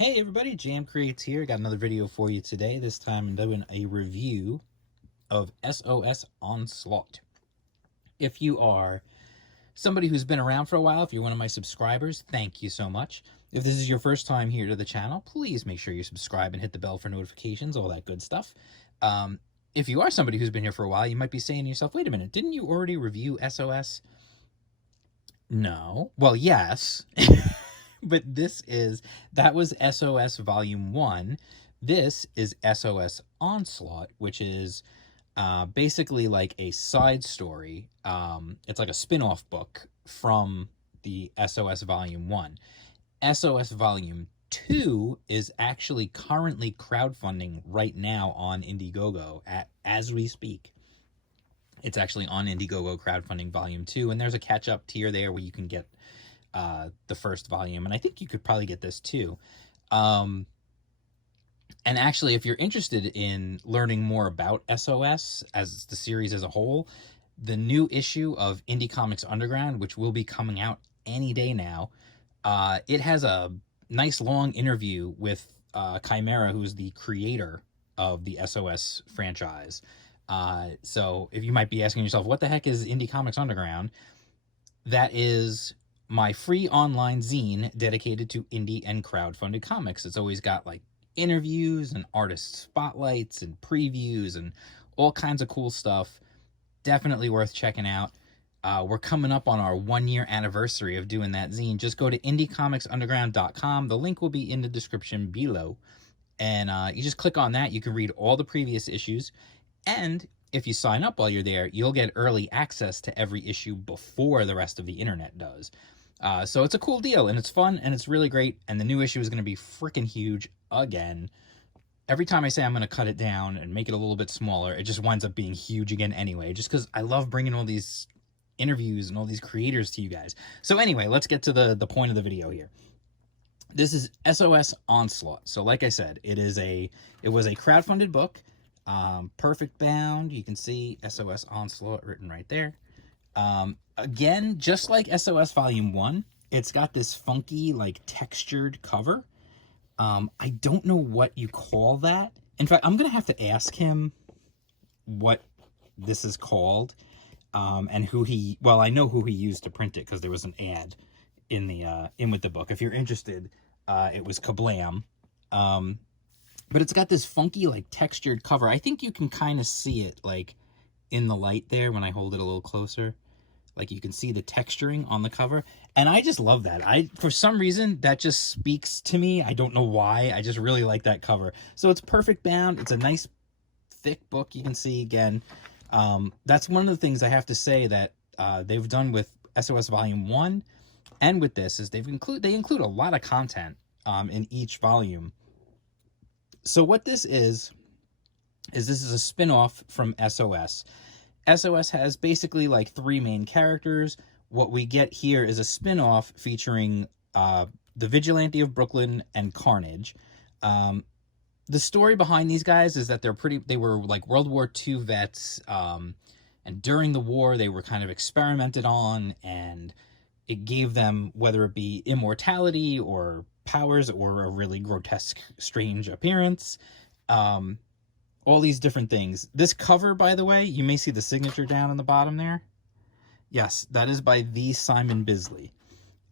Hey everybody, Jam Creates here. Got another video for you today. This time I'm doing a review of SOS Onslaught. If you are somebody who's been around for a while, if you're one of my subscribers, thank you so much. If this is your first time here to the channel, please make sure you subscribe and hit the bell for notifications, all that good stuff. If you are somebody who's been here for a while, you might be saying to yourself, wait a minute, didn't you already review SOS? No. Well, yes. But that was SOS Volume 1. This is SOS Onslaught, which is basically like a side story. It's like a spin-off book from the SOS Volume 1. SOS Volume 2 is actually currently crowdfunding right now on Indiegogo as we speak. It's actually on Indiegogo crowdfunding Volume 2, and there's a catch-up tier there where you can get the first volume, and I think you could probably get this too. And actually, if you're interested in learning more about SOS as the series as a whole, the new issue of Indie Comics Underground, which will be coming out any day now, it has a nice long interview with Chimera, who's the creator of the SOS franchise. So if you might be asking yourself, what the heck is Indie Comics Underground? That is my free online zine dedicated to indie and crowdfunded comics. It's always got like interviews and artist spotlights and previews and all kinds of cool stuff. Definitely worth checking out. We're coming up on our 1-year anniversary of doing that zine. Just go to indiecomics.underground.com. The link will be in the description below. And you just click on that. You can read all the previous issues. And if you sign up while you're there, you'll get early access to every issue before the rest of the internet does. So it's a cool deal, and it's fun, and it's really great, and the new issue is going to be freaking huge again. Every time I say I'm going to cut it down and make it a little bit smaller, it just winds up being huge again anyway, just because I love bringing all these interviews and all these creators to you guys. So anyway, let's get to the point of the video here. This is SOS Onslaught. So like I said, it was a crowdfunded book, perfect bound. You can see SOS Onslaught written right there. Again, just like SOS Volume 1, it's got this funky, like, textured cover. I don't know what you call that. In fact, I'm going to have to ask him what this is called, and well, I know who he used to print it, because there was an ad in with the book. If you're interested, it was Kablam. But it's got this funky, like, textured cover. I think you can kind of see it, like, in the light there when I hold it a little closer. Like, you can see the texturing on the cover, and I just love that. For some reason, that just speaks to me. I don't know why. I just really like that cover. So it's perfect bound. It's a nice thick book. You can see again. That's one of the things I have to say that they've done with SOS Volume 1 and with this is they include a lot of content in each volume. So what this is this is a spin-off from SOS. SOS has basically like 3 main characters. What we get here is a spin-off featuring the Vigilante of Brooklyn and Carnage. The story behind these guys is that they were like World War II vets, and during the war they were kind of experimented on, and it gave them, whether it be immortality or powers or a really grotesque, strange appearance. All these different things. This cover, by the way, you may see the signature down on the bottom there. Yes, that is by the Simon Bisley.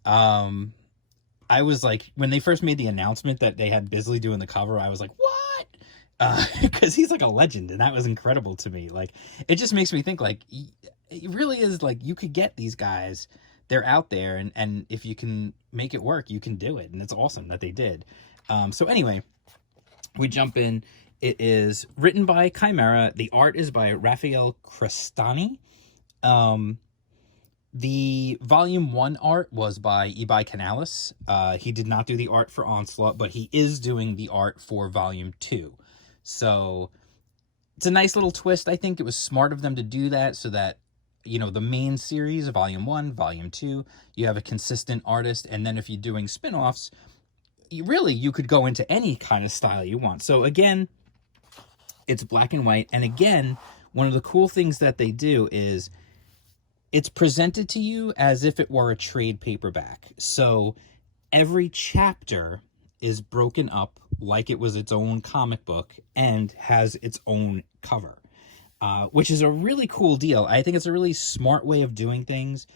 I was like, when they first made the announcement that they had Bisley doing the cover, I was like, what? Because he's like a legend, and that was incredible to me. Like, it just makes me think, like, it really is like you could get these guys. They're out there, and if you can make it work, you can do it, and it's awesome that they did. So anyway, we jump in. It is written by Chimera. The art is by Raphael Crestani. The Volume 1 art was by Ibai Canales. He did not do the art for Onslaught, but he is doing the art for Volume 2. So it's a nice little twist. I think it was smart of them to do that so that, you know, the main series, Volume 1, Volume 2, you have a consistent artist. And then if you're doing spin-offs, you could go into any kind of style you want. So again, it's black and white. And again, one of the cool things that they do is it's presented to you as if it were a trade paperback. So every chapter is broken up like it was its own comic book and has its own cover, which is a really cool deal. I think it's a really smart way of doing things.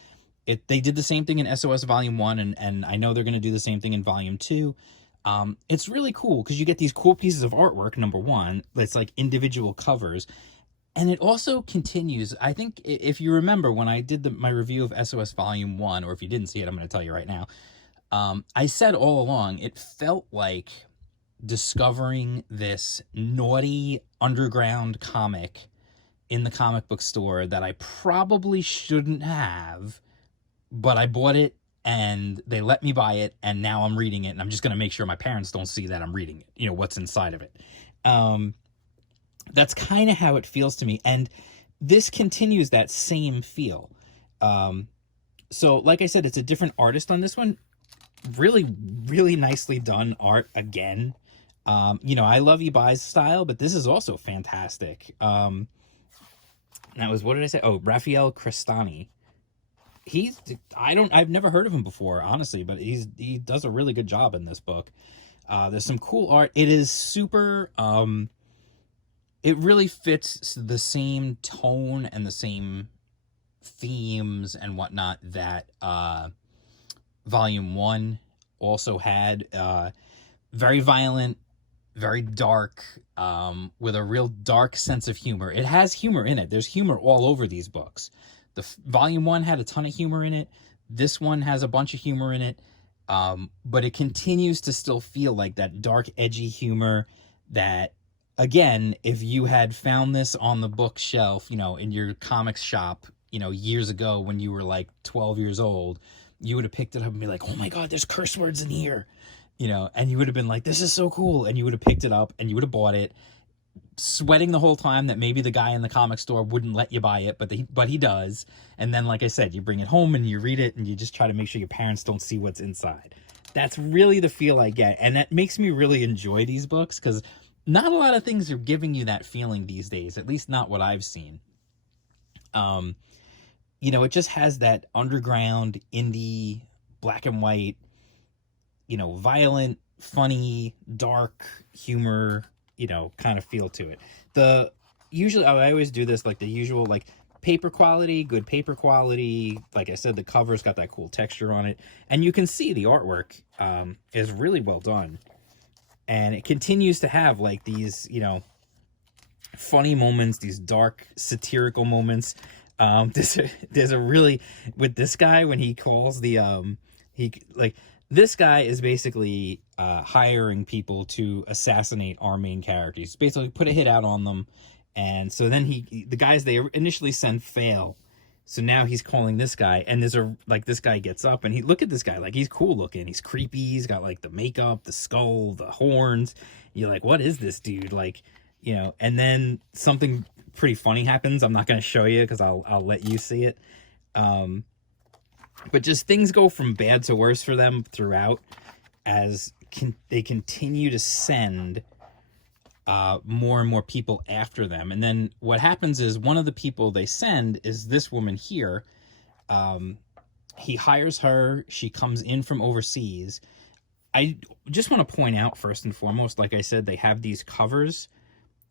They did the same thing in SOS Volume 1, and I know they're going to do the same thing in Volume 2. It's really cool because you get these cool pieces of artwork, number one, that's like individual covers. And it also continues. I think if you remember when I did my review of SOS Volume 1, or if you didn't see it, I'm going to tell you right now. I said all along, it felt like discovering this naughty underground comic in the comic book store that I probably shouldn't have, but I bought it and they let me buy it, and now I'm reading it, and I'm just going to make sure my parents don't see that I'm reading it, you know, what's inside of it. That's kind of how it feels to me, and this continues that same feel. So like I said, it's a different artist on this one. Really, really nicely done art again. You know, I love Ibai's style, but this is also fantastic. That was, what did I say? Oh, Raphael Crestani. I've never heard of him before, honestly, but he does a really good job in this book. There's some cool art. It is super, it really fits the same tone and the same themes and whatnot that, Volume 1 also had. Very violent, very dark, with a real dark sense of humor. It has humor in it. There's humor all over these books. Volume 1 had a ton of humor in it. This one has a bunch of humor in it, but it continues to still feel like that dark, edgy humor that, again, if you had found this on the bookshelf, you know, in your comics shop, you know, years ago when you were like 12 years old, you would have picked it up and be like, oh my God, there's curse words in here, you know, and you would have been like, this is so cool. And you would have picked it up and you would have bought it, sweating the whole time that maybe the guy in the comic store wouldn't let you buy it, but he does. And then, like I said, you bring it home and you read it and you just try to make sure your parents don't see what's inside. That's really the feel I get. And that makes me really enjoy these books, because not a lot of things are giving you that feeling these days, at least not what I've seen. You know, it just has that underground, indie, black and white, you know, violent, funny, dark humor, you know, kind of feel to it. Usually, I always do this, like the usual, like paper quality, good paper quality. Like I said, the cover's got that cool texture on it. And you can see the artwork is really well done. And it continues to have like these, you know, funny moments, these dark satirical moments. There's a really, with this guy, when he calls this guy is basically hiring people to assassinate our main characters. Basically put a hit out on them. And so then the guys they initially send fail. So now he's calling this guy, and this guy gets up, and look at this guy, like, he's cool looking, he's creepy, he's got like the makeup, the skull, the horns. You're like, what is this dude? Like, you know, and then something pretty funny happens. I'm not going to show you because I'll let you see it. But just things go from bad to worse for them throughout as they continue to send more and more people after them. And then what happens is one of the people they send is this woman here. He hires her. She comes in from overseas. I just want to point out, first and foremost, like I said, they have these covers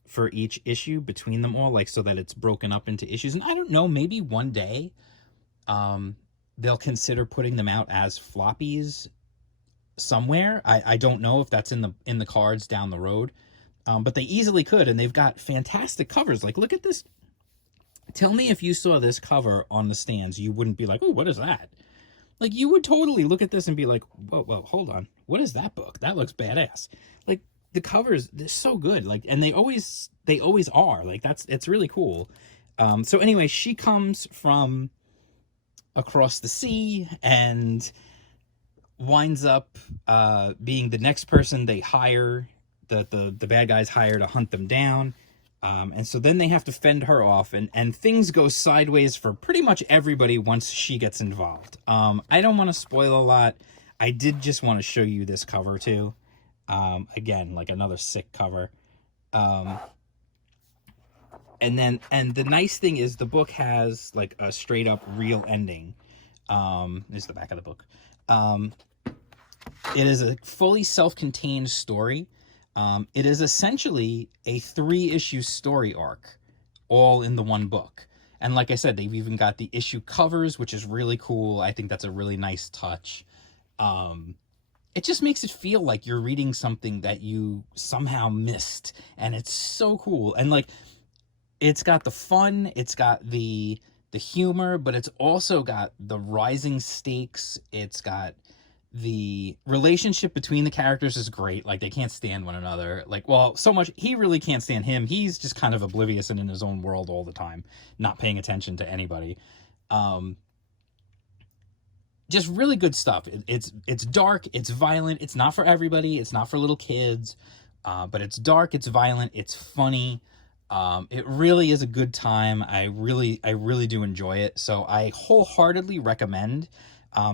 for each issue between them all, like, so that it's broken up into issues. And I don't know, maybe one day they'll consider putting them out as floppies somewhere. I don't know if that's in the cards down the road. But they easily could, and they've got fantastic covers. Like, look at this. Tell me if you saw this cover on the stands, you wouldn't be like, oh, what is that? Like, you would totally look at this and be like, whoa, hold on. What is that book? That looks badass. Like, the covers, they're so good. Like, and they always are. Like, it's really cool. So anyway, she comes from across the sea and winds up being the next person they hire, that the bad guys hire to hunt them down. And so then they have to fend her off, and things go sideways for pretty much everybody once she gets involved. I don't want to spoil a lot. I did just want to show you this cover too. Again, like another sick cover. And the nice thing is the book has like a straight up real ending. This is the back of the book. It is a fully self-contained story. It is essentially a 3-issue story arc, all in the one book. And like I said, they've even got the issue covers, which is really cool. I think that's a really nice touch. It just makes it feel like you're reading something that you somehow missed, and it's so cool. And like, it's got the fun, it's got the humor, but it's also got the rising stakes. It's got the relationship between the characters is great. Like, they can't stand one another. Like, well, so much, he really can't stand him. He's just kind of oblivious and in his own world all the time, not paying attention to anybody. Just really good stuff. It's dark, it's violent, it's not for everybody, it's not for little kids, but it's dark, it's violent, it's funny. It really is a good time. I really do enjoy it. So I wholeheartedly recommend,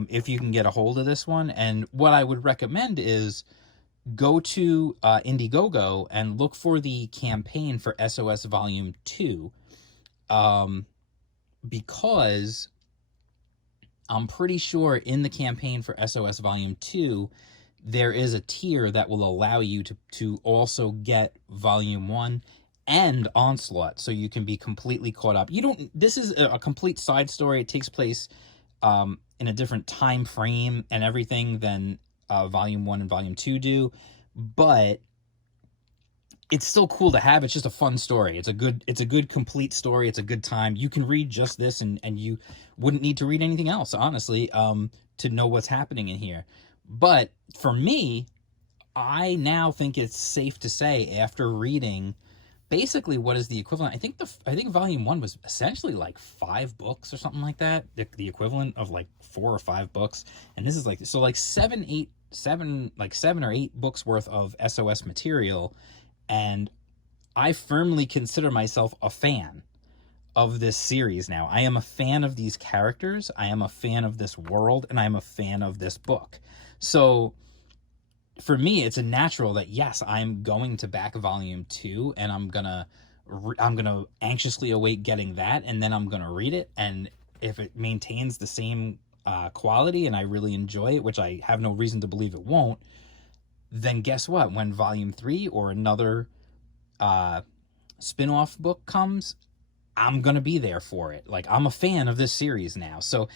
if you can get a hold of this one. And what I would recommend is go to Indiegogo and look for the campaign for SOS Volume 2, because I'm pretty sure in the campaign for SOS Volume 2, there is a tier that will allow you to also get Volume 1 and Onslaught, so you can be completely caught up. This is a complete side story. It takes place in a different time frame and everything than Volume 1 and Volume 2 do, but it's still cool to have. It's just a fun story. It's a good complete story. It's a good time. You can read just this, and you wouldn't need to read anything else, honestly, to know what's happening in here. But for me, I now think it's safe to say, after reading basically what is the equivalent, I think Volume 1 was essentially like 5 books or something like that, the equivalent of like 4 or 5 books, and this is like, so like 7 or 8 books worth of SOS material. And I firmly consider myself a fan of this series now. I am a fan of these characters, I am a fan of this world, and I am a fan of this book. So for me, it's a natural that, yes, I'm going to back Volume 2, and I'm gonna anxiously await getting that, and then I'm gonna read it. And if it maintains the same quality and I really enjoy it, which I have no reason to believe it won't, then guess what? When Volume 3 or another spin-off book comes, I'm gonna be there for it. Like, I'm a fan of this series now. So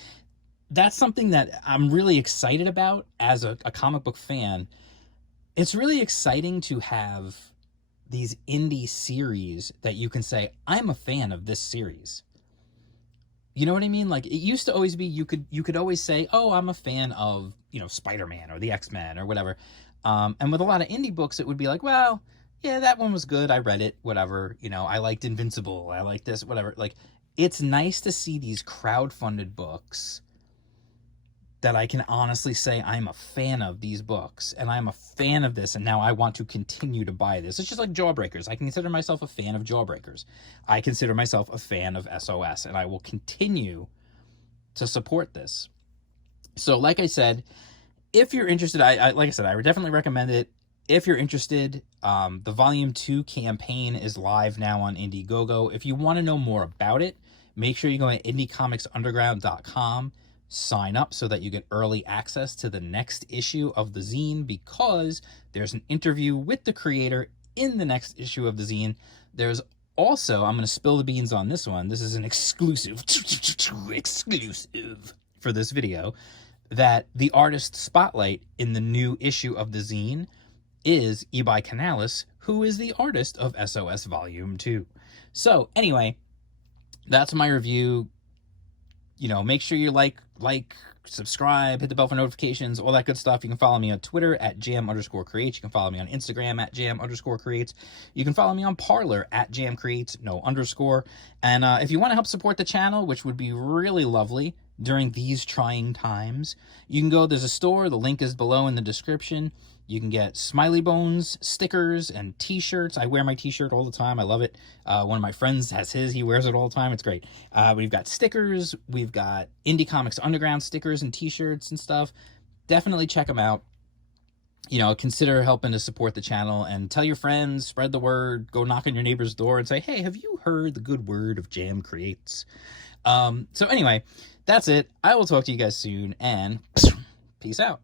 that's something that I'm really excited about as a comic book fan. It's really exciting to have these indie series that you can say, I'm a fan of this series. You know what I mean? Like, it used to always be, you could always say, oh, I'm a fan of, Spider-Man or the X-Men or whatever. And with a lot of indie books, it would be like, well, yeah, that one was good, I read it, whatever. I liked Invincible, I liked this, whatever. Like, it's nice to see these crowdfunded books that I can honestly say, I'm a fan of these books, and I'm a fan of this, and now I want to continue to buy this. It's just like Jawbreakers. I consider myself a fan of Jawbreakers. I consider myself a fan of SOS, and I will continue to support this. So like I said, if you're interested, I like I said, I would definitely recommend it. If you're interested, the Volume 2 campaign is live now on Indiegogo. If you want to know more about it, make sure you go to indiecomics.underground.com, sign up so that you get early access to the next issue of the zine, because there's an interview with the creator in the next issue of the zine. There's also, I'm going to spill the beans on this one. This is an exclusive for this video, that the artist spotlight in the new issue of the zine is Ebi Canalis, who is the artist of SOS Volume 2. So anyway, that's my review. Make sure you like, subscribe, hit the bell for notifications, all that good stuff. You can follow me on Twitter at jam_creates. You can follow me on Instagram at jam_creates. You can follow me on Parler at jamcreates, no underscore. And if you want to help support the channel, which would be really lovely during these trying times, you can go, there's a store, the link is below in the description. You can get Smiley Bones stickers and t-shirts. I wear my t-shirt all the time. I love it. One of my friends has his. He wears it all the time. It's great. We've got stickers. We've got Indie Comics Underground stickers and t-shirts and stuff. Definitely check them out. Consider helping to support the channel, and tell your friends, spread the word, go knock on your neighbor's door and say, hey, have you heard the good word of Jam Creates? So anyway, that's it. I will talk to you guys soon, and peace out.